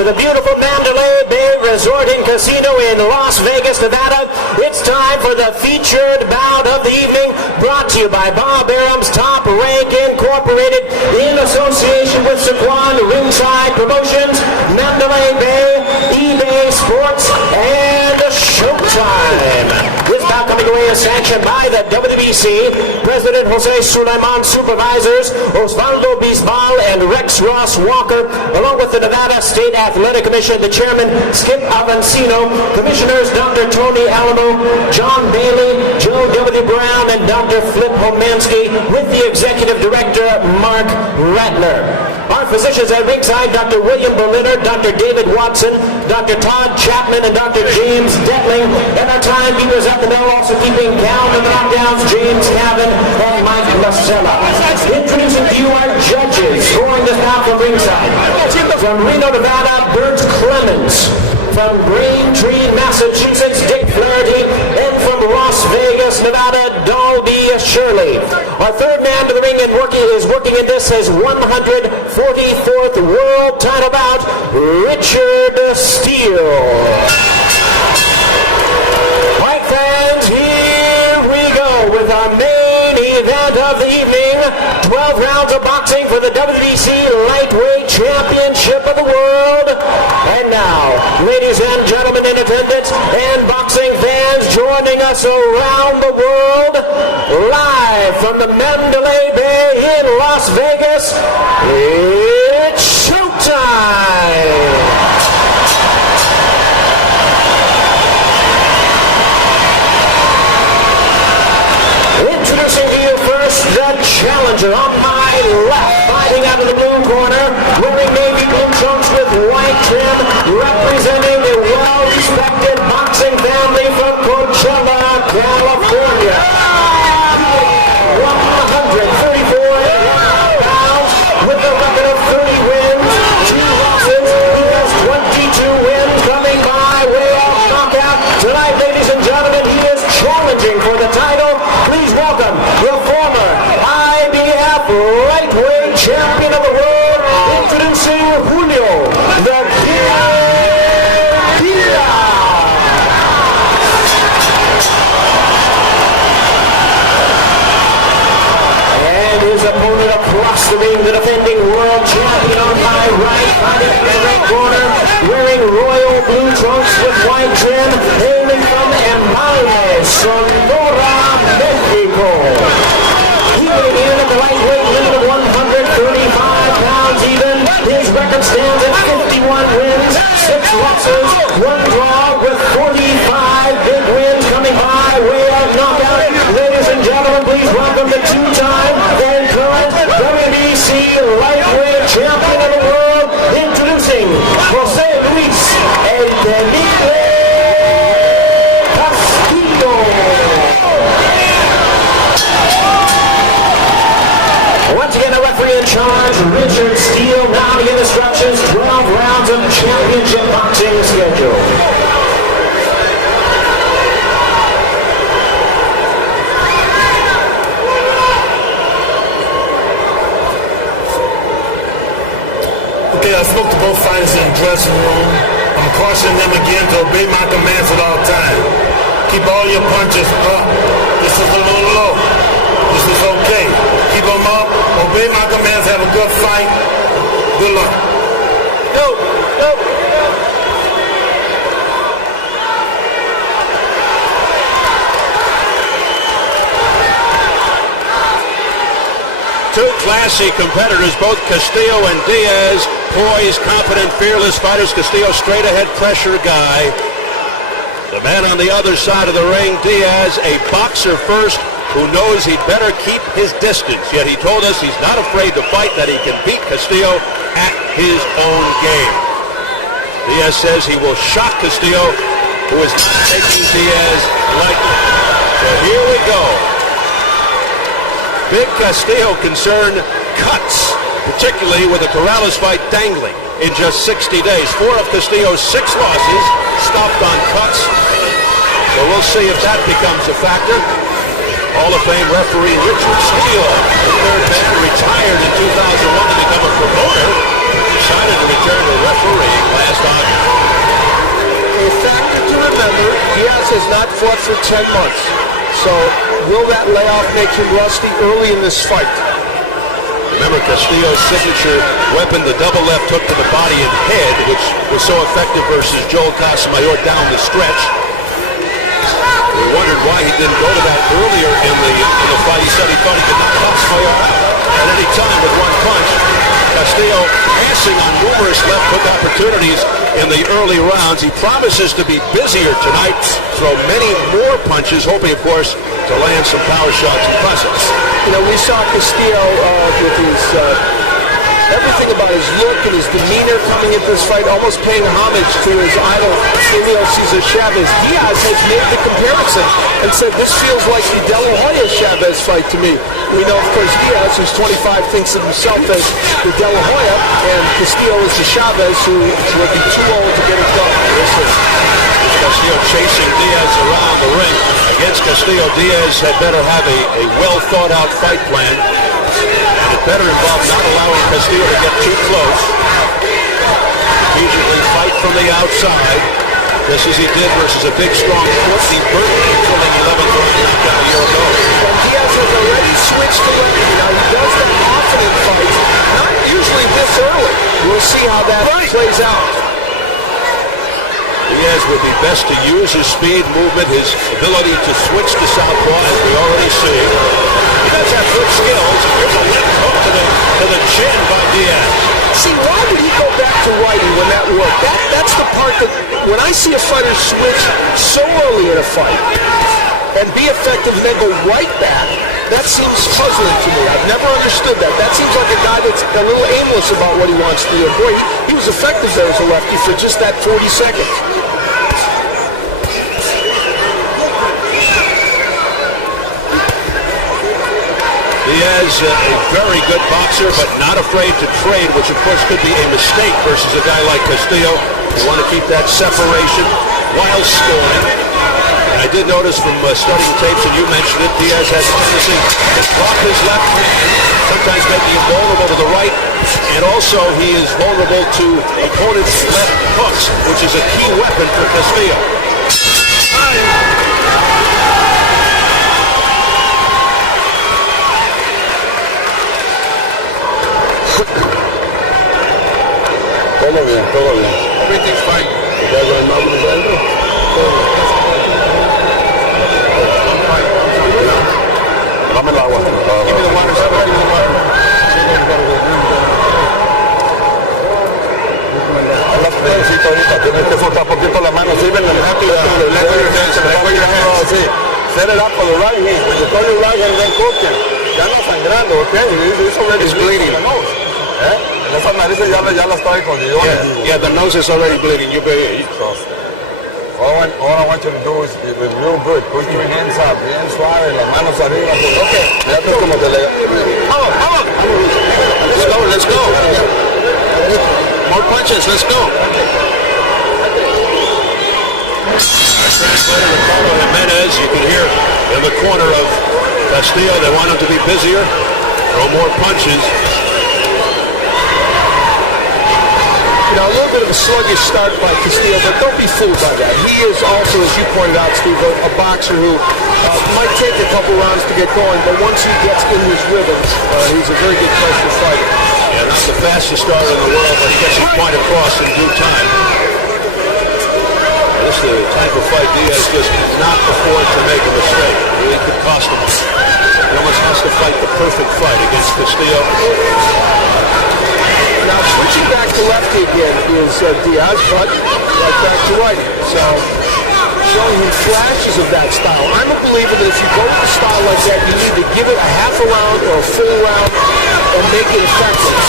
to the beautiful Mandalay Bay Resort and Casino in Las Vegas, Nevada. It's time for the featured bout of the evening, brought to you by Bob Arum's Top Rank Incorporated in association with Saquon Ringside Promotions, Mandalay Bay, eBay Sports, and Showtime. This bout coming away is sanctioned by the WBC, President Jose Sulaiman, Supervisors Osvaldo Bisbal and Rex Ross Walker, along with the Nevada State Athletic Commission, the Chairman Skip Avancino, Commissioners Dr. Tony Alamo, John Bailey, Joe W. Brown, and Dr. Flip Homansky, with the Executive Director Mark Ratner. Our physicians at ringside, Dr. William Berliner, Dr. David Watson, Dr. Todd Chapman, and Dr. James Detling, and our timekeepers at the mill, also keeping count of the knockdowns, James Cavan and Mike Marcella. Introducing to you our judges, scoring this bout from ringside. From Reno, Nevada, Bert Clemens. From Braintree, Massachusetts, Dick Flaherty. And from Las Vegas, Nevada, Dalby Shirley. Our third man to the ring and is working in this his 144th world title bout, Richard Steele. Fight fans, here we go with our main event of the evening. 12 rounds of boxing for the WBC Lightweight Championship of the World. And now, ladies and gentlemen in attendance and boxing fans joining us around the world, live from the Mandalay Bay in Las Vegas, it's showtime! Introducing to you first the challenger on my left, fighting out of the blue corner, wearing navy blue trunks with white trim, representing a well-respected boxing family from Coachella, California. 134 pounds with a record of 30 wins, 2 losses. He has 22 wins coming by way of knockout. Tonight, ladies and gentlemen, he is challenging for the title. Please welcome the former IBF lightweight champion of the world, introducing Julio Diaz. And his opponent across the ring, the defending world champion on my right, fighting in the red corner, wearing royal blue trunks with white trim, hailing from Empalme, Sonora, Mexico. Keeping in at the lightweight limit of 135 pounds even. His record stands at 51 wins, 6 losses, 1 draw, with 45 big wins coming by way of knockout. Ladies and gentlemen, please welcome the 2-time and current WBC lightweight champion of the world, introducing Jose Luis El Castillo. Once again, the referee in charge, Richard Steele, now to give instructions, 12 rounds of championship boxing schedule. Okay, I spoke to both fighters in the dressing room. I'm cautioning them again to obey my commands at all times. Keep all your punches up. This is a little low. This is okay. Keep them up. Obey my commands. Have a good fight. Good luck. Go. Two classy competitors, both Castillo and Diaz, poised, confident, fearless fighters. Castillo, straight ahead pressure guy. The man on the other side of the ring, Diaz, a boxer first, who knows he'd better keep his distance. Yet he told us he's not afraid to fight, that he can beat Castillo at his own game. Diaz says he will shock Castillo, who is not taking Diaz lightly. So here we go. Big Castillo concerned cuts, particularly with the Corrales fight dangling in just 60 days. 4 of Castillo's 6 losses stopped on cuts. So we'll see if that becomes a factor. Hall of Fame referee Richard Steele, the third man, retired in 2001 to become a promoter. decided to return to refereeing last August. A factor to remember, Diaz has not fought for 10 months. So will that layoff make him rusty early in this fight? Remember Castillo's signature weapon, the double left hook to the body and head, which was so effective versus Joel Casamayor down the stretch. We wondered why he didn't go to that earlier in the fight. He said he thought he could knock Casamayor out at any time with one punch. Castillo passing on numerous left hook opportunities in the early rounds. He promises to be busier tonight, throw many more punches, hoping, of course, to land some power shots and presence. You know, we saw Castillo with his everything about his look and his demeanor coming into this fight, almost paying homage to his idol, Julio Chavez. Diaz has made the comparison and said, this feels like the De La Hoya Chavez fight to me. We know, of course, Diaz, who's 25, thinks of himself as the De La Hoya, and Castillo is the Chavez who will be too old to get it done. Castillo chasing Diaz around the ring. Against Castillo, Diaz had better have a well-thought-out fight plan. And it better involve not allowing Castillo to get too close. Strategically fight from the outside, just as he did versus a big, strong Courtney Burton, killing 11th round knockout a year ago. And Diaz has already switched to lefty. Now, he does that often in fights, not usually this early. We'll see how that plays out. Diaz would be best to use his speed, movement, his ability to switch to southpaw, as we already see. He does have good skills. Here's a left hook to the chin by Diaz. See, why would he go back to righty when that worked? That's the part that, when I see a fighter switch so early in a fight and be effective and then go right back, that seems puzzling to me. I've never understood that. That seems like a guy that's a little aimless about what he wants to do. Boy, he was effective there as a lefty for just that 40 seconds. Diaz, a very good boxer, but not afraid to trade, which of course could be a mistake versus a guy like Castillo. You want to keep that separation while scoring. And I did notice from studying tapes, and you mentioned it, Diaz has a tendency to drop his left hand, sometimes making him vulnerable to the right, and also he is vulnerable to opponents' left hooks, which is a key weapon for Castillo. Todo bien, todo bien. Everything's fine. ¿Ya lo andamos dentro? Dame el agua. Give me the water, sir. Give me the water. Necesito ahorita, tienes que soltar poquito la mano, sirve rápido. Sí. Set it up for the right hand. When you turn your right hand, then cook it. Ya no sangrando, okay? It's already bleeding. Esas narices ya las trae con guiones. Yeah, the nose is already bleeding. All I want you to do is real good. Put your hands up, bien suave, las manos arriba. Okay. Fíjate como te le... Vamos. Let's go. More punches, let's go. Jimenez, you can hear in the corner of Castillo, they want him to be busier, throw more punches. You know, a little bit of a sluggish start by Castillo, but don't be fooled by that. He is also, as you pointed out, Steve, a boxer who might take a couple rounds to get going, but once he gets in his rhythm, he's a very good pressure fighter. Yeah, not the fastest starter in the world, but he gets his point across in due time. This is the type of fight Diaz just cannot afford to make a mistake. It really could cost him. He almost has to fight the perfect fight against Castillo. Now, switching back to lefty again is Diaz, but right back to righty. So, showing him flashes of that style. I'm a believer that if you go with a style like that, you need to give it a half a round or a full round and make it effective.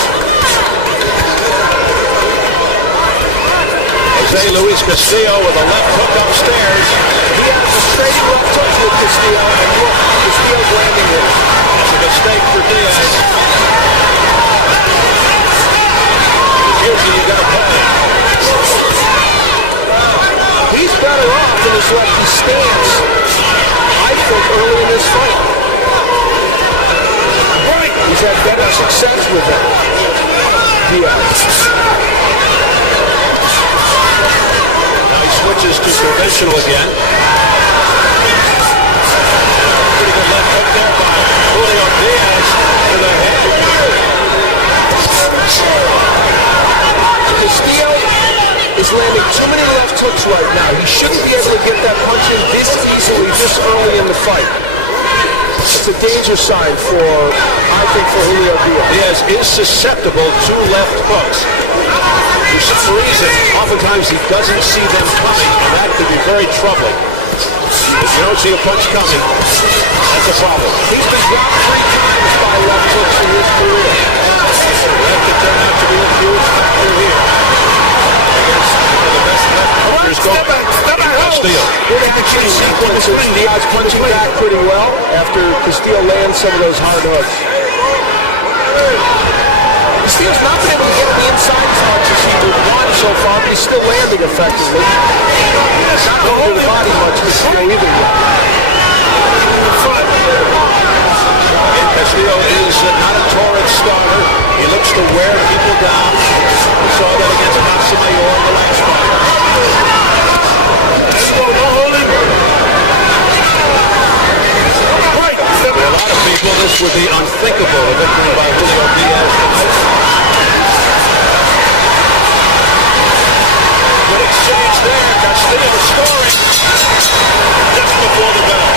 Jose Luis Castillo with a left hook upstairs. He has a straight left hook with Castillo, and look, Castillo's landing it. That's a mistake for Diaz. Usually you got to play. He's better off in his lefty stance, I think, early in this fight. He's had better success with it. Diaz. Now he switches to conventional again. Pretty good left hook there by Julio Diaz to the head. Castillo is landing too many left hooks right now. He shouldn't be able to get that punch in this easily, this early in the fight. It's a danger sign for, I think, for Julio Diaz. Diaz is susceptible to left hooks. For some reason, oftentimes he doesn't see them coming, and that could be very troubling. If you don't see a punch coming, that's a problem. He's been dropped 3 times by left hooks in his career. That could turn out to be a huge factor here. Against one of the best left hookers going, Castillo. Good action sequences. Diaz punching back pretty well after Castillo lands some of those hard hooks. Castillo's not been able to get on the inside as much as he would want so far, but he's still landing effectively. Not going to the body much, Castillo either yet. Castillo is not a torrid starter. He looks to wear people down. We saw that against Castillo in the last fight. For a lot of people, this would be unthinkable, a victory by Julio Diaz tonight. Good exchange there. Castillo scoring just before the bell.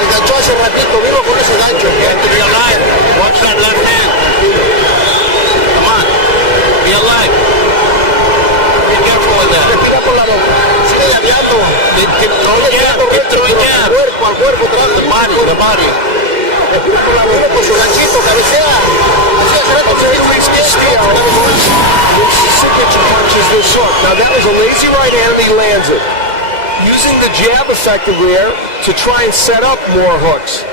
Enganchó hace ratito, vino con ese gancho. Be alive. Watch that left hand. Come on. Be alive. Be careful with that. Respira por la boca. Sigue llaveando. Throw jab. Cuerpo al cuerpo, atrás. The body. Respira por la boca con su ganchito, cabecea. Así hace rato se hizo un Castillo, his signature punch is this hook. Now that was a lazy right hand and he lands it. Using the jab effectively there to try and set up more hooks.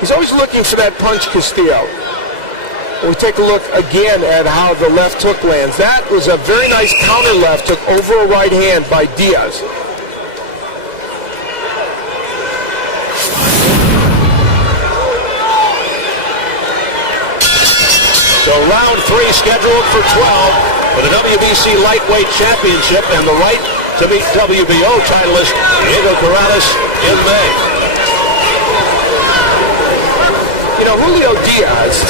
He's always looking for that punch, Castillo. We take a look again at how the left hook lands. That was a very nice counter left hook over a right hand by Diaz. So round 3 scheduled for 12 for the WBC Lightweight Championship and the right to meet WBO titleist Diego Corrales in May. You know, Julio Diaz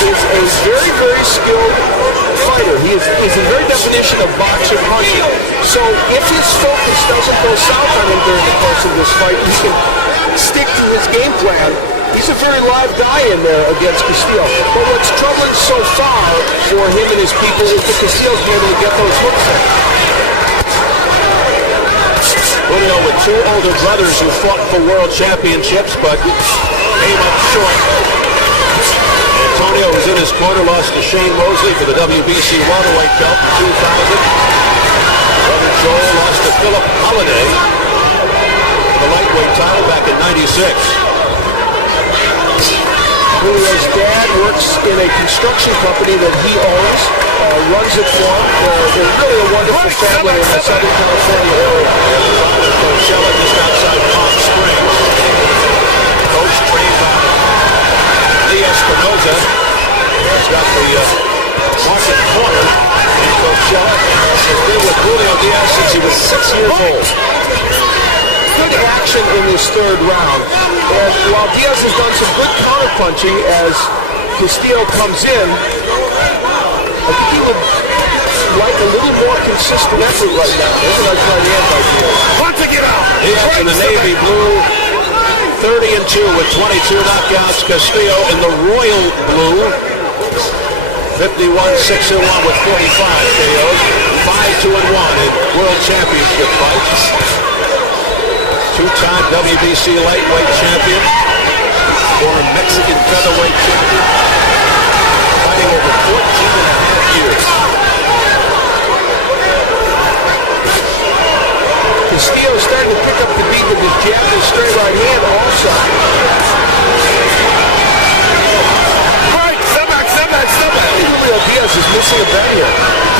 is a very, very skilled fighter. He is the very definition of boxer punching. So if his focus doesn't go south on him during the course of this fight, he can stick to his game plan. He's a very live guy in there against Castillo. But what's troubling so far for him and his people is that Castillo's been able to get those hooks in. Julio with 2 older brothers who fought for world championships but came up short. Antonio was in his corner, lost to Shane Mosley for the WBC welterweight belt in 2000. Brother Joel lost to Philip Holliday for the lightweight title back in '96. Julio's dad works in a construction company that he owns, runs it for him. They're really a wonderful family in the Southern California area. Coachella just outside Palm Springs. Coach trained by Lee Espinoza. He's got the market corner in Coachella. He's been with Julio Diaz since he was 6 years old. Good action in this third round. And while Diaz has done some good counter-punching as Castillo comes in, I think he would like a little more consistent effort right now. There's a nice right hand by Diaz. Want to get out. Diaz in the navy blue, 30-2 with 22 knockouts. Castillo in the royal blue, 51-6-1 with 45 KOs, 5-2-1 in world championship fights. 2-time WBC lightweight champion, former Mexican featherweight champion, fighting over 14.5 years. Castillo starting to pick up the beat with his jab and straight right hand also. Right, step back. Julio Diaz is missing a bet here.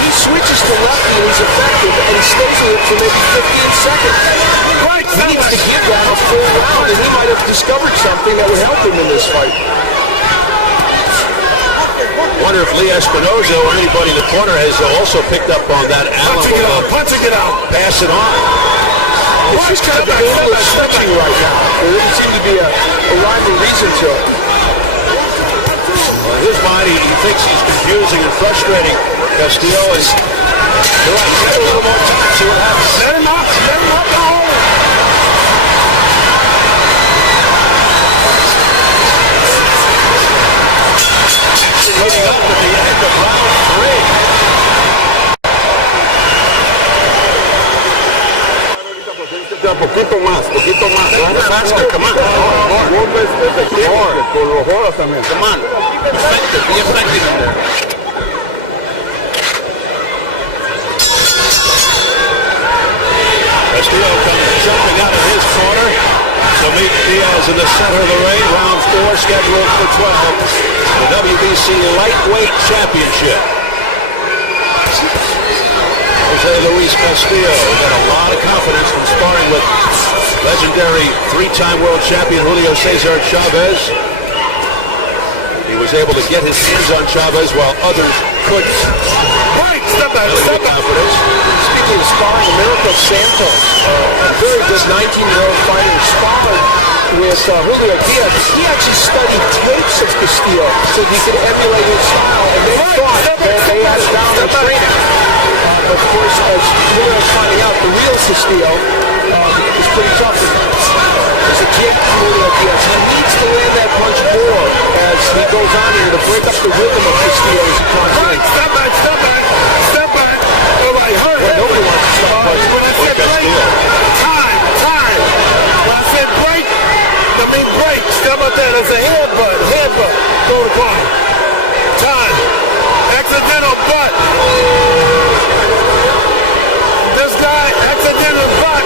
He switches to lefty and he's effective and he stays with it for maybe 15 seconds. Right, He needs to give that a full have discovered something that would help him in this fight. Wonder if Lee Espinoza or anybody in the corner has also picked up on that. Punching it out. Pass it on. It's just kind of a little stretching right now. There doesn't seem to be a rhyme or reason to it. Well, his body, he thinks he's confusing and frustrating Castillo. And you're right, he's got a little more time. See what happens. Let him out. Let him out the hole. Leading up to the end of round 3. Poquito más. Faster, come on. Come on. Effective. Be effective in there. Castillo comes jumping out of his corner. So meet Diaz in the center of the ring. Round 4 scheduled for 12. The WBC Lightweight Championship. Jose Luis Castillo got a lot of confidence from sparring with legendary 3-time world champion Julio Cesar Chavez. He was able to get his hands on Chavez while others couldn't. Step back. Confidence. Speaking of sparring, Americo Santos, a very good 19-year-old fighter, sparred with Julio Diaz. He actually studied tapes of Castillo so he could emulate his style, and they thought that they had it down in training. But of course, as Julio's finding out, the real Castillo is pretty tough. There's a kick to Julio Diaz. He needs to land that punch more as he goes on here to break up the rhythm of Castillo as he comes in. Step back. Nobody hurt. Nobody wants to stop punching. Time. When I said break, I mean break. Step up there. There's a headbutt. Go to corner. Time. Accidental butt. This guy, accidental butt.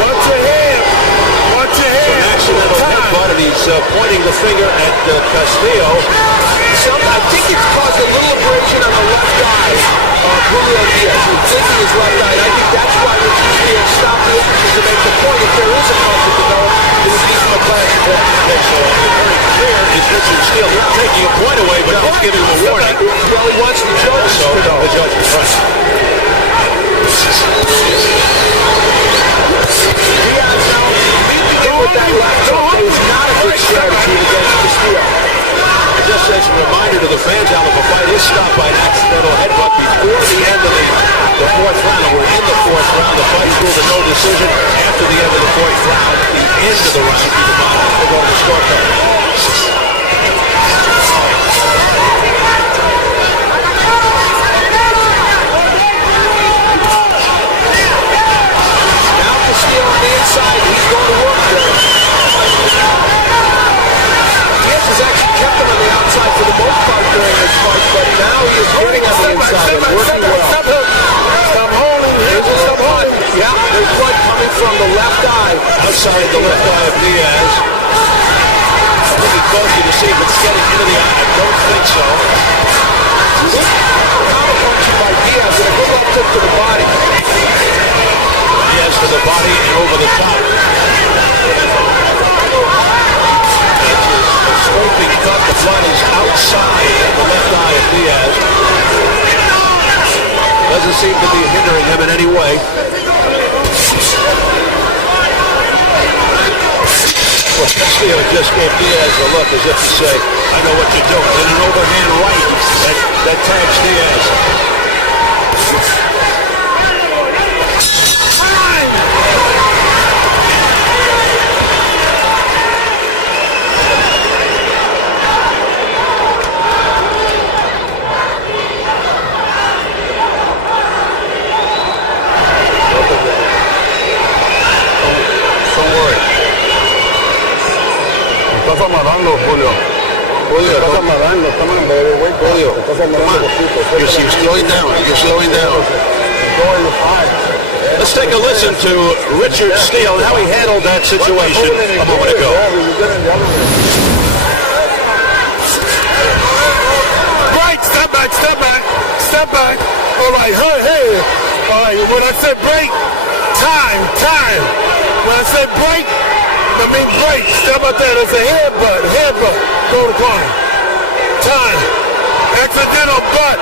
Watch your head. An accidental headbutt, and he's pointing the finger at Castillo. I think it's caused a little abrasion on the left eye of Julio Diaz. He's taking his left eye, and I think that's why when Castillo stopped the injuries to make the point. If there is a conflict developed, it would be from a classic hit. Okay, so very clear is Richard Steele not taking a point away, but he's giving him a warning. Well, he wants the judges So to know. the judge is right. Diaz now leaping in with that left hook is not a good strategy against Castillo. Just as a reminder to the fans, Al, if a fight is stopped by an accidental headbutt before the end of the 4th round, we're in the 4th round, the fight is ruled a no decision. After the end of the 4th round, the end of the round, the bottom of the scorecard. Now Castillo on the inside, he's going to work there. Diaz has actually kept him on the outside for the most part during this fight, but now he is getting on the inside and working well. Stop holding. Yeah, there's blood coming from the left eye. Outside the left eye of Diaz. Looking closely to see if it's getting into the eye. I don't think so. Counter punching by Diaz and a good left hook to the body. Diaz to the body and over the top. Scraping cut, the blood is outside the left eye of Diaz. Doesn't seem to be hindering him in any way. Well, Castillo just gave Diaz a look as if to say, I know what you're doing. And an overhand right that tags Diaz. Estás amarrando, Julio. Estás amarrando. Julio, You're slowing down. Let's take a listen to Richard Steele and how he handled that situation a moment ago. Right, step back. All right, hey. All right, when I said break, Time. When I say break, I mean break. Step out there. There's a headbutt. Go to the corner. Time. Accidental butt.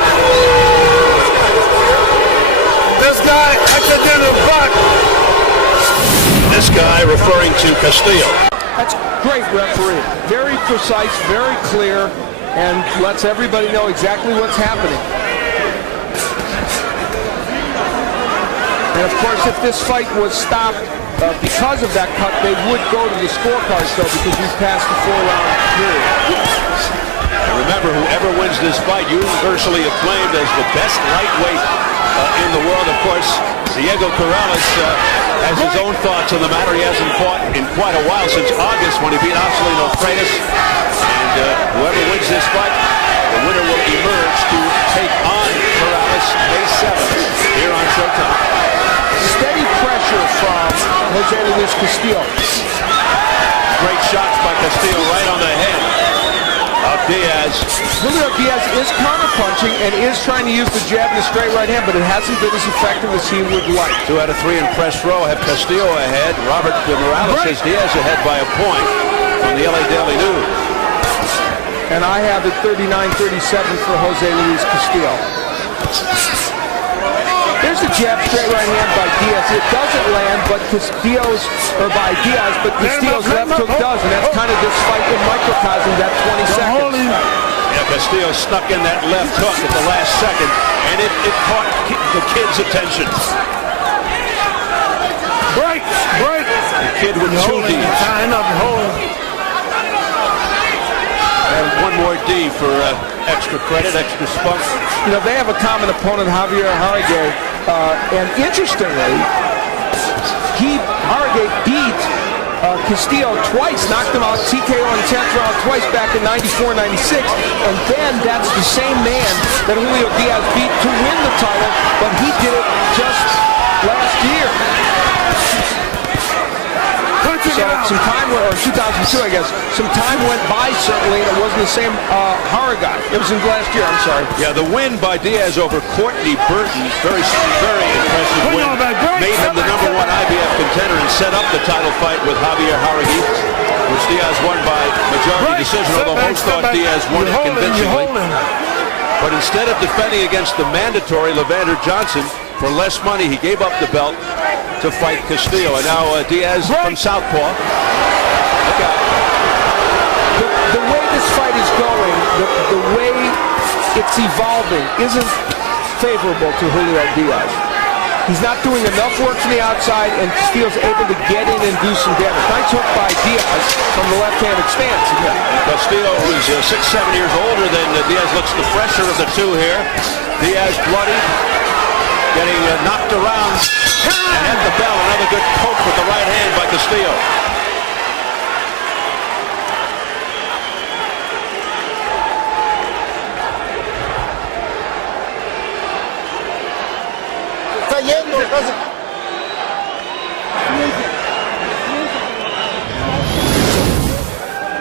This guy, accidental butt. This guy referring to Castillo. That's great refereeing. Very precise, very clear, and lets everybody know exactly what's happening. And of course, if this fight was stopped because of that cut, they would go to the scorecards, though, because we've passed the 4-round period. And remember, whoever wins this fight, universally acclaimed as the best lightweight in the world. Of course, Diego Corrales has his own thoughts on the matter. He hasn't fought in quite a while, since August, when he beat Marcelino Freitas. And whoever wins this fight, the winner will emerge to take on Corrales May 7th here on Showtime. Steady pressure from Jose Luis Castillo. Great shots by Castillo right on the head of Diaz. Julio Diaz is counterpunching and is trying to use the jab and the straight right hand, but it hasn't been as effective as he would like. 2 out of 3 in press row have Castillo ahead. Robert Morales has Diaz ahead by a point from the LA Daily News. And I have it 39-37 for Jose Luis Castillo. There's the jab, straight right hand by Diaz. It doesn't land, but Castillo's left hook does, and that's kind of this fight in microcosm, that 20 seconds. Yeah, Castillo snuck in that left hook at the last second, and it caught the kid's attention. Break. The kid with 2 Ds. Tying up and holding. And 1 more D for extra credit, extra spunk. You know, they have a common opponent, Javier Jauregui, and interestingly, Jauregui beat Castillo twice, knocked him out TKO in the 10th round twice back in 94-96, and then that's the same man that Julio Diaz beat to win the title, but he did it just last year. So some time, or 2002, I guess, some time went by certainly, and it wasn't the same Jauregui. It was in last year, I'm sorry. Yeah, the win by Diaz over Courtney Burton, very impressive win, made him the #1 IBF contender and set up the title fight with Javier Jauregui, which Diaz won by majority decision, although most thought Diaz won it convincingly. But instead of defending against the mandatory Levander Johnson for less money, he gave up the belt to fight Castillo. And now Diaz from southpaw. Look out. The way this fight is going, the way it's evolving isn't favorable to Julio Diaz. He's not doing enough work from the outside, and Castillo's able to get in and do some damage. Nice hook by Diaz from the left-handed stance again. Castillo, who's 6-7 years older than Diaz, looks the fresher of the two here. Diaz bloodied, getting knocked around, and at the bell, another good poke with the right hand by Castillo.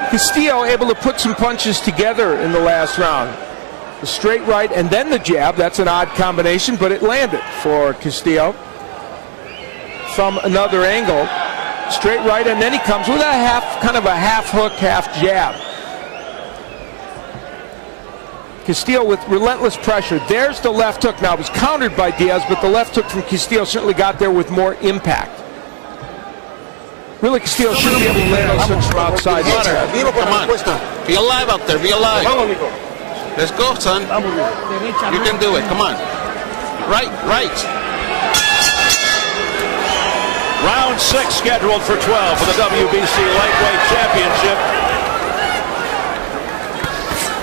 Castillo able to put some punches together in the last round. The straight right and then the jab. That's an odd combination, but it landed for Castillo. From another angle, straight right, and then he comes with a kind of a half hook, half jab. Castillo with relentless pressure. There's the left hook. Now it was countered by Diaz, but the left hook from Castillo certainly got there with more impact. Really, Castillo shouldn't be able to land those hooks from outside. Come on. Be alive out there. Be alive. Let's go, son. You can do it. Come on. Right. Round 6 scheduled for 12 for the WBC Lightweight Championship.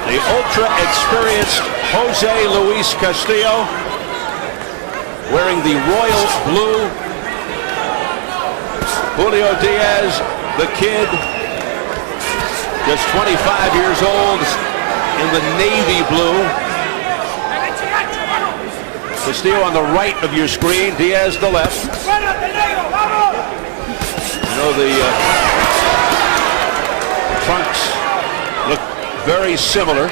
The ultra-experienced Jose Luis Castillo wearing the royal blue. Julio Diaz, the kid, just 25 years old, in the navy blue. Castillo on the right of your screen, Diaz the left. You know, the trunks look very similar.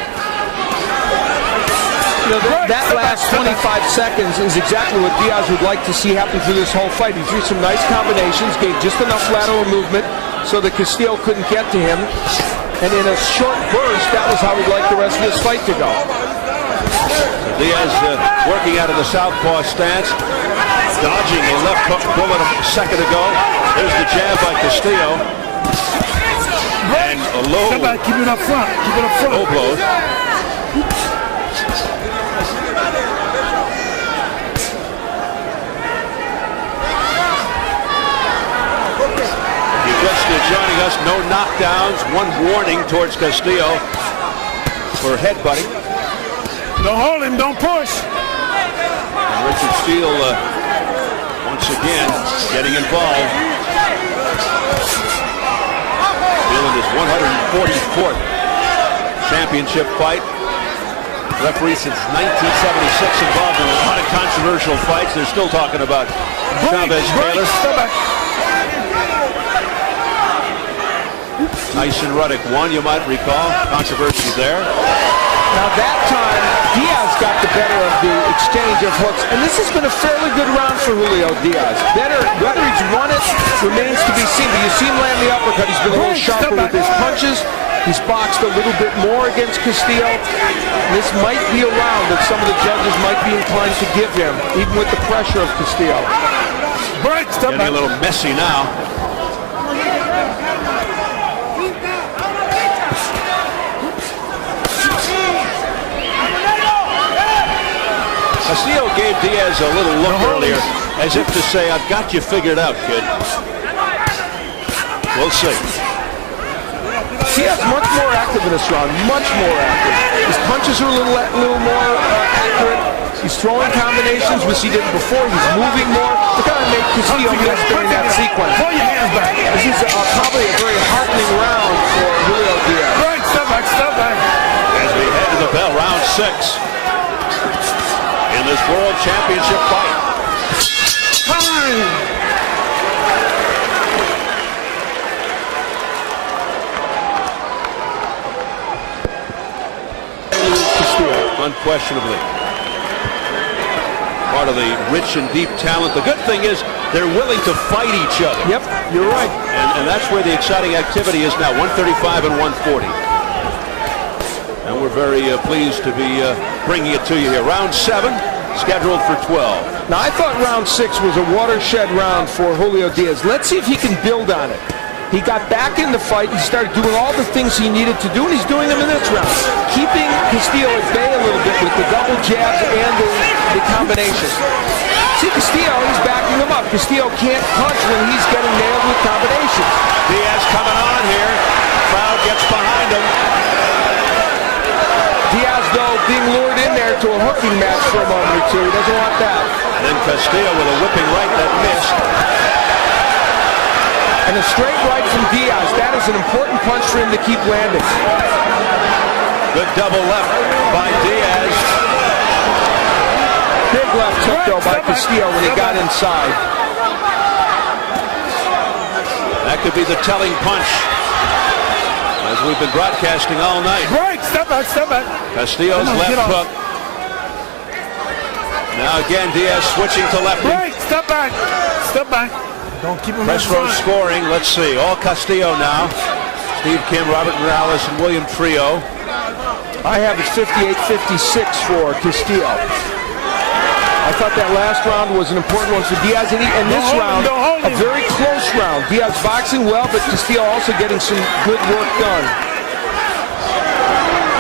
You know, that last 25 seconds is exactly what Diaz would like to see happen through this whole fight. He threw some nice combinations, gave just enough lateral movement so that Castillo couldn't get to him. And in a short burst, that was how he'd like the rest of this fight to go. Diaz working out of the southpaw stance, dodging a left hook bullet a second ago. There's the jab by Castillo. And a low. Somebody keep it up front. Keep it up front. Low blows. If you're just joining us, no knockdowns. One warning towards Castillo for headbutting. Don't hold him. Don't push. And Richard Steele once again getting involved. Steele in his 144th championship fight. Referee since 1976, involved in a lot of controversial fights. They're still talking about Chavez Taylor. Tyson Ruddock won, you might recall. Controversy there. Now that time, Diaz got the better of the exchange of hooks, and this has been a fairly good round for Julio Diaz. Whether he's won it remains to be seen, but you see him land the uppercut. He's been a little sharper with his punches. He's boxed a little bit more against Castillo. This might be a round that some of the judges might be inclined to give him, even with the pressure of Castillo. Getting a little messy now. Castillo gave Diaz a little look earlier, as if to say, I've got you figured out, kid. We'll see. Diaz much more active in this round, much more active. His punches are a little more accurate. He's throwing combinations, which he didn't before. He's moving more. Look how it made Castillo miss during that sequence. Pull your hands back. This is probably a very heartening round for Julio Diaz. Right, step back, step back. As we head to the bell, round 6 in this World Championship fight. Time. Unquestionably part of the rich and deep talent. The good thing is they're willing to fight each other. Yep, you're right. And that's where the exciting activity is now, 135 and 140. And we're very pleased to be bringing it to you here. Round 7, scheduled for 12. Now, I thought round 6 was a watershed round for Julio Diaz. Let's see if he can build on it. He got back in the fight. He started doing all the things he needed to do, and he's doing them in this round. Keeping Castillo at bay a little bit with the double jabs and the combinations. See, Castillo, he's backing him up. Castillo can't punch when he's getting nailed with combinations. Diaz coming on here. Crowd gets behind him. Diaz, though, being lured in there to a hooking match for a moment or two. He doesn't want that. And then Castillo with a whipping right that missed. And a straight right from Diaz. That is an important punch for him to keep landing. Good double left by Diaz. Big left hook, though, by Castillo when he got inside. That could be the telling punch, as we've been broadcasting all night. Right, step back, step back. Castillo's left hook. Now again, Diaz switching to lefty. Right, step back, step back. Don't keep him Press row scoring. Let's see. All Castillo now. Steve Kim, Robert Morales, and William Trio. I have it 58-56 for Castillo. I thought that last round was an important one for Diaz. And this round, a very close round. Diaz boxing well, but Castillo also getting some good work done.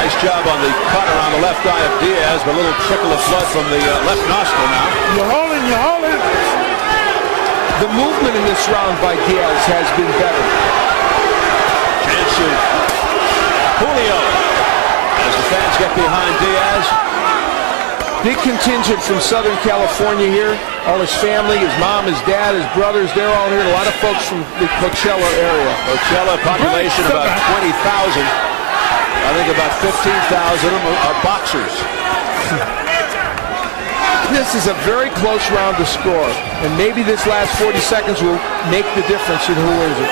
Nice job on the cutter on the left eye of Diaz, but a little trickle of blood from the left nostril now. You're holding, you're holding. The movement in this round by Diaz has been better. Chance of Julio as the fans get behind Diaz. Big contingent from Southern California here. All his family, his mom, his dad, his brothers, they're all here. A lot of folks from the Coachella area. Coachella population about 20,000. I think about 15,000 of them are boxers. This is a very close round to score, and maybe this last 40 seconds will make the difference in who wins it.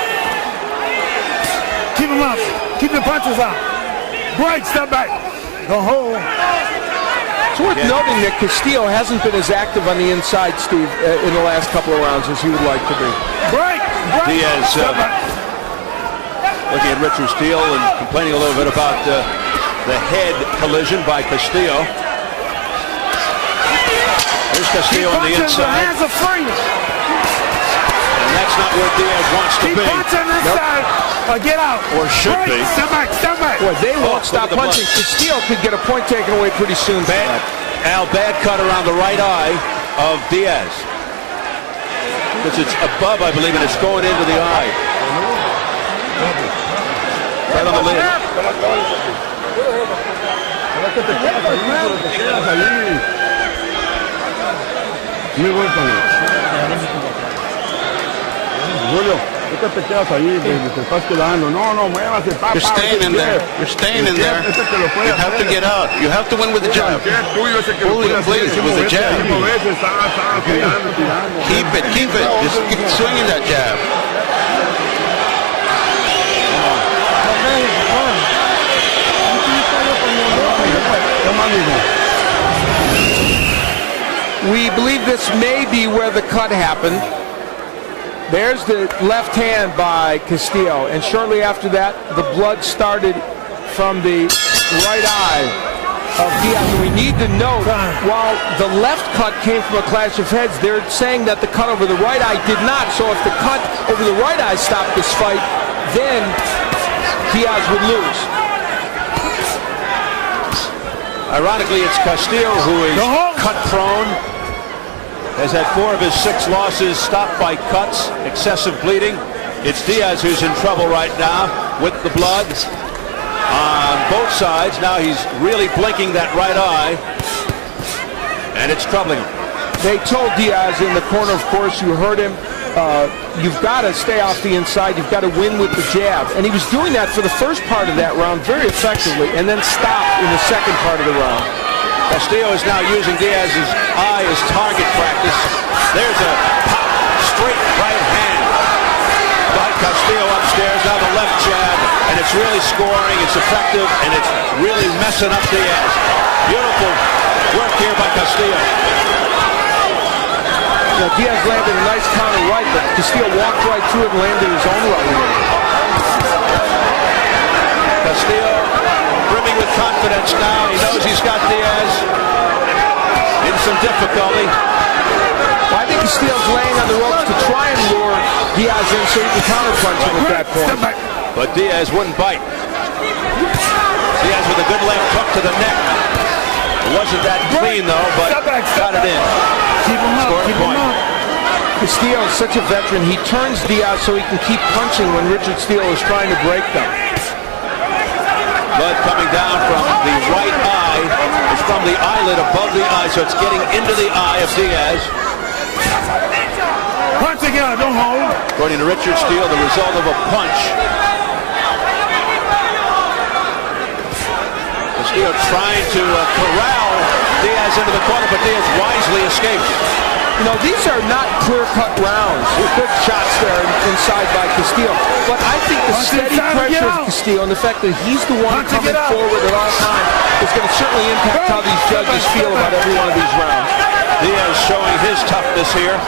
Keep him up. Keep the punches out. Break, step back. Go hold. It's worth noting that Castillo hasn't been as active on the inside, Steve, in the last couple of rounds as he would like to be. Diaz looking at Richard Steele and complaining a little bit about the head collision by Castillo. Here's Castillo on the inside. And that's not where Diaz wants to be. Get out. Or should be. Step back. Boy, they won't stop punching. Castillo could get a point taken away pretty soon. Bad cut around the right eye of Diaz. Because it's above, I believe, and it's going into the eye. Right on the lid. Julio, ¿qué te quedas ahí? Te estás quedando. No, muévase. You're staying in there. You're staying in there. You have to get out. You have to win with the jab. Julio, please, with the jab. Keep it. Just keep swinging that jab. We believe this may be where the cut happened. There's the left hand by Castillo, and shortly after that, the blood started from the right eye of Diaz. And we need to note, while the left cut came from a clash of heads, they're saying that the cut over the right eye did not. So if the cut over the right eye stopped this fight, then Diaz would lose. Ironically, it's Castillo who is cut prone. Has had 4 of his 6 losses stopped by cuts, excessive bleeding. It's Diaz who's in trouble right now with the blood on both sides. Now he's really blinking that right eye, and it's troubling him. They told Diaz in the corner, of course, you heard him, you've got to stay off the inside, you've got to win with the jab. And he was doing that for the first part of that round very effectively, and then stopped in the second part of the round. Castillo is now using Diaz's eye as target practice. There's a pop, straight right hand by Castillo upstairs. Now the left jab, and it's really scoring. It's effective, and it's really messing up Diaz. Beautiful work here by Castillo. Now Diaz landed a nice counter right, but Castillo walked right through it and landed his own right. Castillo brimming with confidence now. He knows he's got Diaz in some difficulty. Well, I think Castillo's laying on the ropes to try and lure Diaz in so he can counterpunch him at that point. But Diaz wouldn't bite. Diaz with a good left hook to the neck. It wasn't that clean though, but got it in. Keep him up. Scored a point. Castillo is such a veteran. He turns Diaz so he can keep punching when Richard Steele is trying to break them. Blood coming down from the right eye. It's from the eyelid above the eye, so it's getting into the eye of Diaz. Punch together, don't hold. According to Richard Steele, the result of a punch. Castillo trying to corral Diaz into the corner, but Diaz wisely escaped. You know, these are not clear-cut rounds. Good shots there inside by Castillo. But I think the steady pressure of Castillo and the fact that he's the one coming forward at all times is going to certainly impact how these judges feel about every one of these rounds. Diaz showing his toughness here.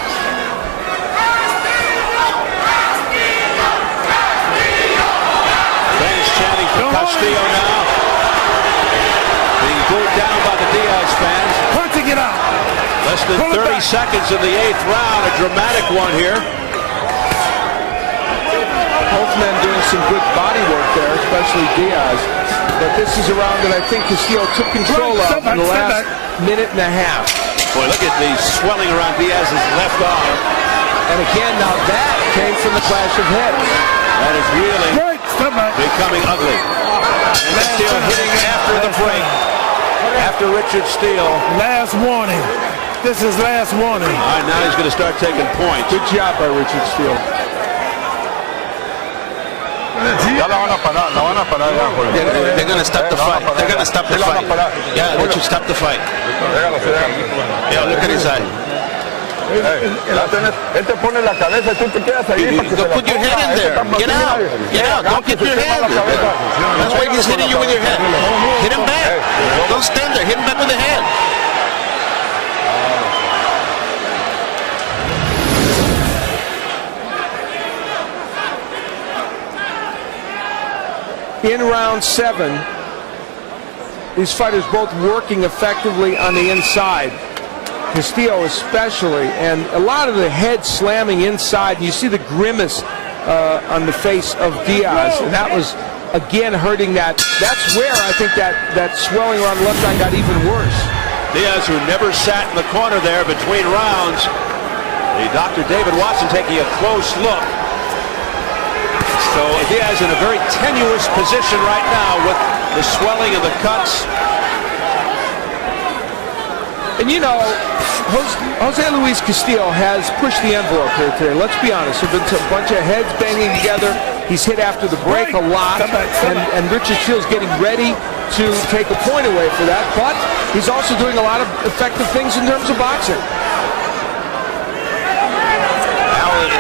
Fans chanting for Castillo now. Being booed down by the Diaz fans. Punching it out. Less than 30 seconds in the 8th round. A dramatic one here. Both men doing some good body work there, especially Diaz. But this is a round that I think Castillo took control of in the last minute and a half. Boy, look at the swelling around Diaz's left arm. And again, now that came from the clash of heads. That is really becoming ugly. And Castillo hitting after the break. After Richard Steele. Last warning. This is last warning. All right, now he's going to start taking points. Good job by Richard Steele. They're going to stop the fight. They're going to stop the fight. Yeah, they should stop the fight. Yeah, look at his eye. Él te pone la cabeza y tú te quedas ahí. Don't put your head in there. Get out. Get out. Don't get your head. That's why he's hitting you with your head. Hit him back. Don't stand there. Hit him back with the head. in round 7, these fighters both working effectively on the inside. Castillo especially, and a lot of the head slamming inside. You see the grimace on the face of Diaz, and that was again hurting that. That's where I think that swelling around the left eye got even worse. Diaz, who never sat in the corner there between rounds. The Dr. David Watson taking a close look. So Diaz in a very tenuous position right now with the swelling and the cuts. And you know, Jose Luis Castillo has pushed the envelope here today. Let's be honest. There's been a bunch of heads banging together. He's hit after the break a lot. And Richard Shields getting ready to take a point away for that. But he's also doing a lot of effective things in terms of boxing. Alan,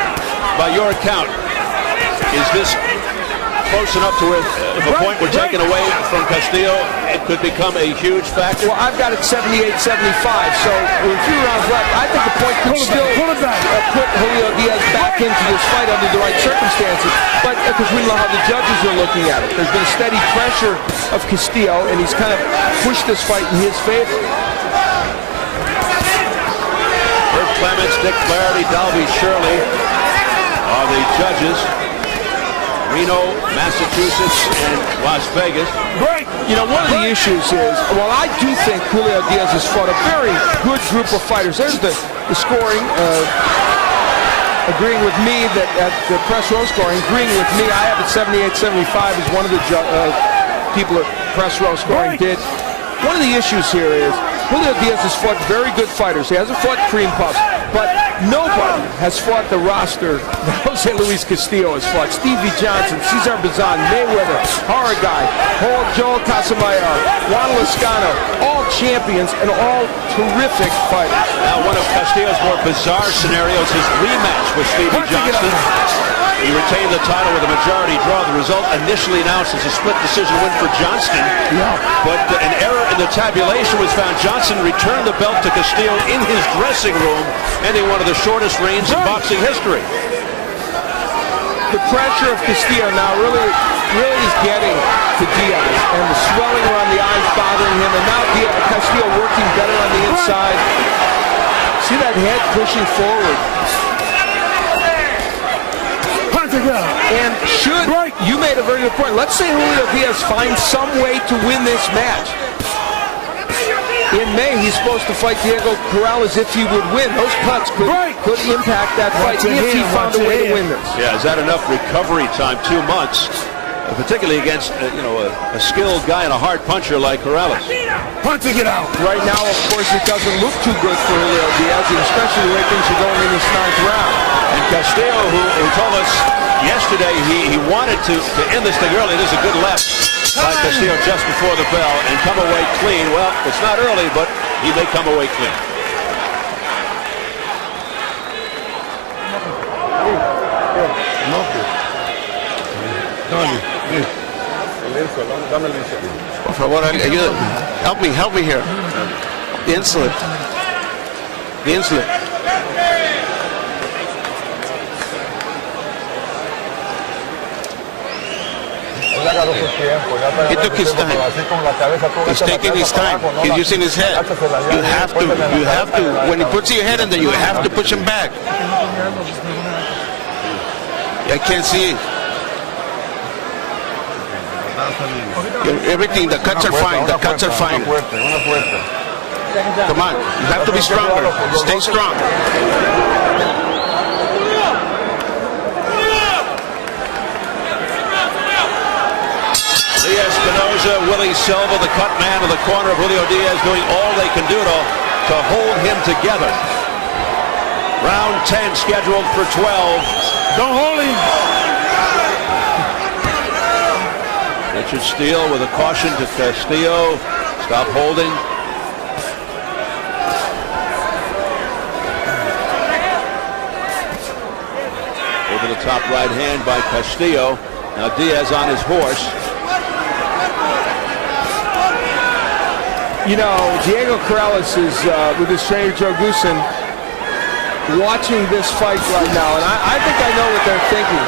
by your account, is this close enough to where if a point were taken away from Castillo, it could become a huge factor? Well, I've got it 78-75, so with 3 rounds left, I think the point could still put Julio Diaz back into this fight under the right circumstances, but because we know how the judges are looking at it. There's been steady pressure of Castillo, and he's kind of pushed this fight in his favor. Herb Clements, Dick Flaherty, Dalby Shirley are the judges. Reno, Massachusetts, and Las Vegas. You know, one of the issues is, well, I do think Julio Diaz has fought a very good group of fighters. There's the scoring, agreeing with me that at the press row scoring, agreeing with me, I have it 78-75 as one of the people at press row scoring did. One of the issues here is Julio Diaz has fought very good fighters. He hasn't fought cream puffs, but nobody has fought the roster that Jose Luis Castillo has fought. Stevie Johnson, Cesar Bazan, Mayweather, Haragai, Joel Casamayor, Juan Lascano, all champions and all terrific fighters. Now, one of Castillo's more bizarre scenarios, his rematch with Stevie Johnson. He retained the title with a majority draw. The result initially announced as a split decision win for Johnston. But an error in the tabulation was found. Johnson returned the belt to Castillo in his dressing room, ending one of the shortest reigns in boxing history. The pressure of Castillo now really is getting to Diaz, and the swelling around the eyes bothering him, and now Castillo working better on the inside. See that head pushing forward. And you made a very good point. Let's say Julio Diaz finds some way to win this match. In May, he's supposed to fight Diego Corrales if he would win. Those cuts could impact that fight if he found a way to win this. Yeah, is that enough recovery time? 2 months, particularly against a skilled guy and a hard puncher like Corrales. Punching it out. Right now, of course, it doesn't look too good for Julio Diaz, especially the way things are going in this 9th round. And Castillo, who told us yesterday he wanted to end this thing early. There's a good left by Castillo just before the bell and come away clean. Well, it's not early, but he may come away clean. Por favor, ayuda. Help me here. The insulin. The insulin. He took his time. He's taking his time. He's using his head. You have to. When he puts your head in there, you have to push him back. I can't see it. Everything, the cuts are fine. The cuts are fine. Come on, you have to be stronger. Stay strong. Espinosa, Willie Silva, the cut man in the corner of Julio Diaz, doing all they can do to hold him together. Round 10 scheduled for 12. Don't hold him. Richard Steele with a caution to Castillo. Stop holding. Over the top right hand by Castillo. Now Diaz on his horse. You know, Diego Corrales is with his trainer Joe Goosen watching this fight right now, and I think I know what they're thinking.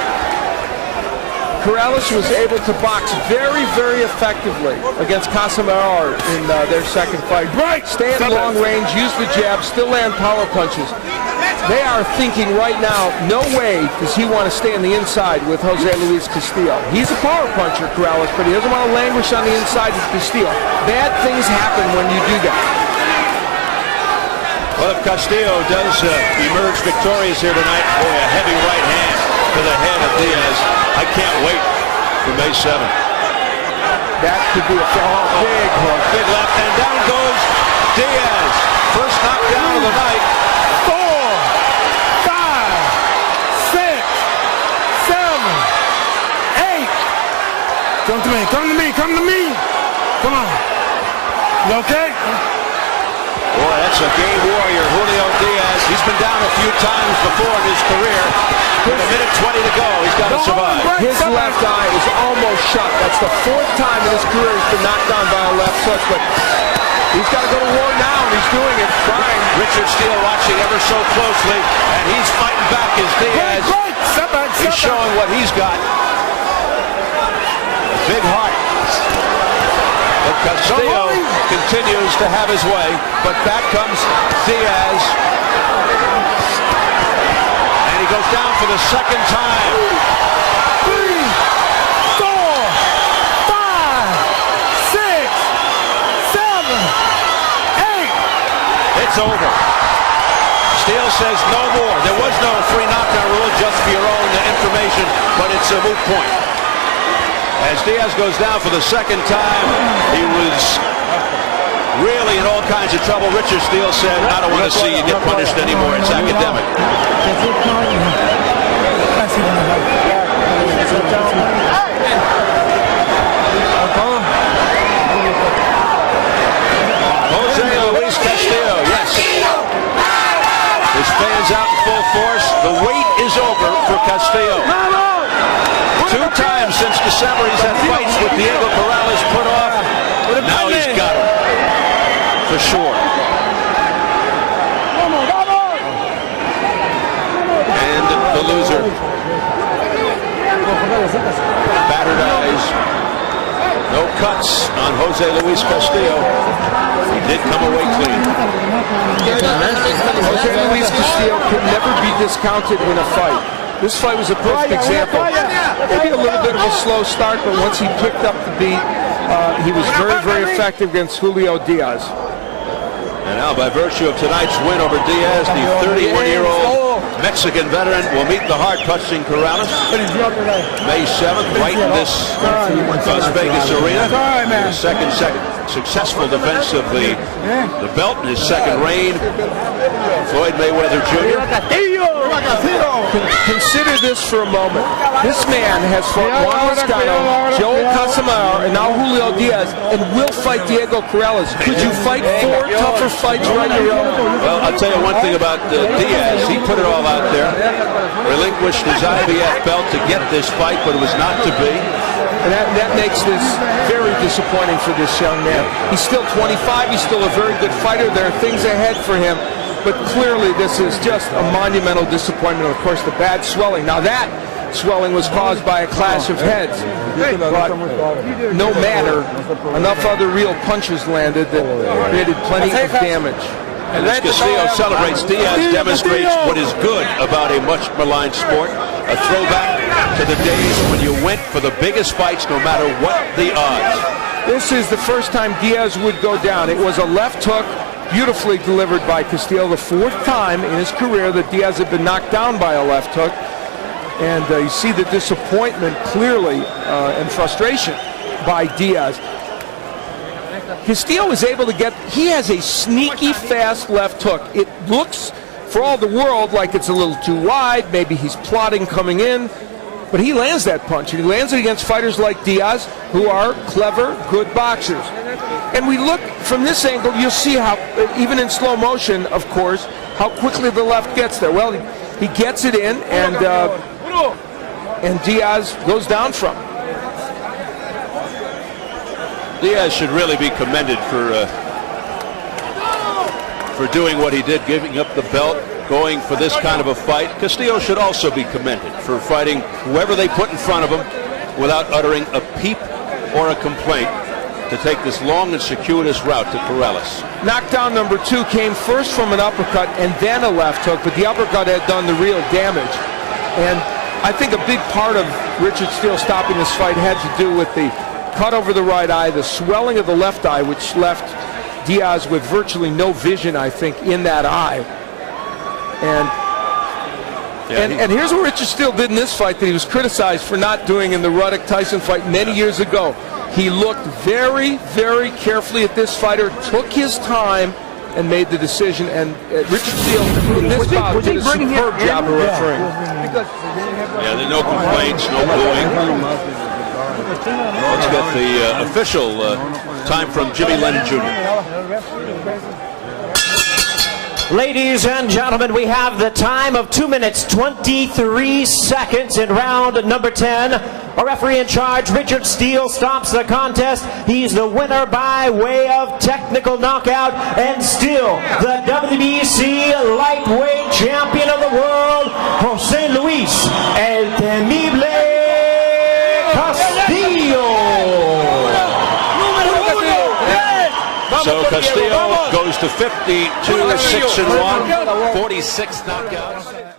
Corrales was able to box very, very effectively against Casimiro in their second fight. Stay at long range, use the jab, still land power punches. They are thinking right now, no way does he want to stay on the inside with Jose Luis Castillo. He's a power puncher, Corrales, but he doesn't want to languish on the inside with Castillo. Bad things happen when you do that. Well, if Castillo does emerge victorious here tonight, boy, a heavy right hand to the head of Diaz. I can't wait for May 7th. That could be a big hook. Big left, and down goes Diaz. First knockdown of the night. 4, 5, 6, 7, 8. Come to me, come to me, come to me. Come on. You okay? Boy, that's a game warrior, Julio Diaz. He's been down a few times before in his career. With a minute 20 to go, he's got to survive. His left eye is almost shut. That's the 4th time in his career he's been knocked down by a left hook, but he's got to go to war now, and he's doing it, trying. Richard Steele watching ever so closely, and he's fighting back as Diaz. He's showing what he's got. A big heart. But Castillo continues to have his way, but back comes Diaz. And he goes down for the second time. 3, 4, 5, 6, 7, 8. It's over. Steele says no more. There was no free knockdown rule, just for your own information, but it's a moot point. As Diaz goes down for the second time, he was really in all kinds of trouble. Richard Steele said, I don't want to see you get punished anymore. It's academic. Jose Luis Castillo, yes. His fans out in full force. The wait is over for Castillo. 2 times since December he's had fights with Diego Corrales put off. Now he's got him. For sure. And the loser. Battered eyes. No cuts on Jose Luis Castillo. He did come away clean. Jose Luis Castillo can never be discounted in a fight. This fight was a perfect example. Maybe a little bit of a slow start, but once he picked up the beat, he was very, very effective against Julio Diaz. And now, by virtue of tonight's win over Diaz, the 31-year-old Mexican veteran will meet the hard-punching Corrales May 7th, right in this Las Vegas arena. His second successful defense of the belt in his second reign. Floyd Mayweather Jr. Consider this for a moment. This man has fought Juan Moscano, Joel Casimiro, and now Julio Diaz, and will fight Diego Corrales. Could you fight 4 tougher fights right in a row? Well, I'll tell you one thing about Diaz. He put it all out there. Relinquished his IBF belt to get this fight, but it was not to be. And that makes this very disappointing for this young man. He's still 25. He's still a very good fighter. There are things ahead for him. But clearly this is just a monumental disappointment. Of course, the bad swelling. Now that swelling was caused by a clash of heads. But no matter, enough other real punches landed that created plenty of damage. And as Castillo celebrates, Diaz demonstrates what is good about a much maligned sport. A throwback to the days when you went for the biggest fights no matter what the odds. This is the first time Diaz would go down. It was a left hook, beautifully delivered by Castillo. The 4th time in his career that Diaz had been knocked down by a left hook. And you see the disappointment clearly and frustration by Diaz. Castillo is able to get, he has a sneaky fast left hook. It looks for all the world like it's a little too wide. Maybe he's plotting coming in. But he lands that punch, and he lands it against fighters like Diaz, who are clever, good boxers. And we look from this angle, you'll see how, even in slow motion, of course, how quickly the left gets there. Well, he gets it in, and Diaz goes down from it. Diaz should really be commended for doing what he did, giving up the belt, going for this kind of a fight. Castillo should also be commended for fighting whoever they put in front of him without uttering a peep or a complaint to take this long and circuitous route to Corrales. Knockdown number 2 came first from an uppercut and then a left hook, but the uppercut had done the real damage. And I think a big part of Richard Steele stopping this fight had to do with the cut over the right eye, the swelling of the left eye, which left Diaz with virtually no vision, I think, in that eye. And here's what Richard Steele did in this fight that he was criticized for not doing in the Ruddock-Tyson fight many years ago. He looked very, very carefully at this fighter, took his time, and made the decision. And Richard Steele, in this bout, did a superb job of refereeing. Yeah, there are no complaints, no booing. Let's get the official time from Jimmy Lennon Jr. Ladies and gentlemen, we have the time of 2 minutes 23 seconds in round number 10. Our referee in charge, Richard Steele, stops the contest. He's the winner by way of technical knockout and still the WBC lightweight champion of the world, Jose Luis El Temible Castillo. So Castillo goes to 52, 6-1, 46 knockouts.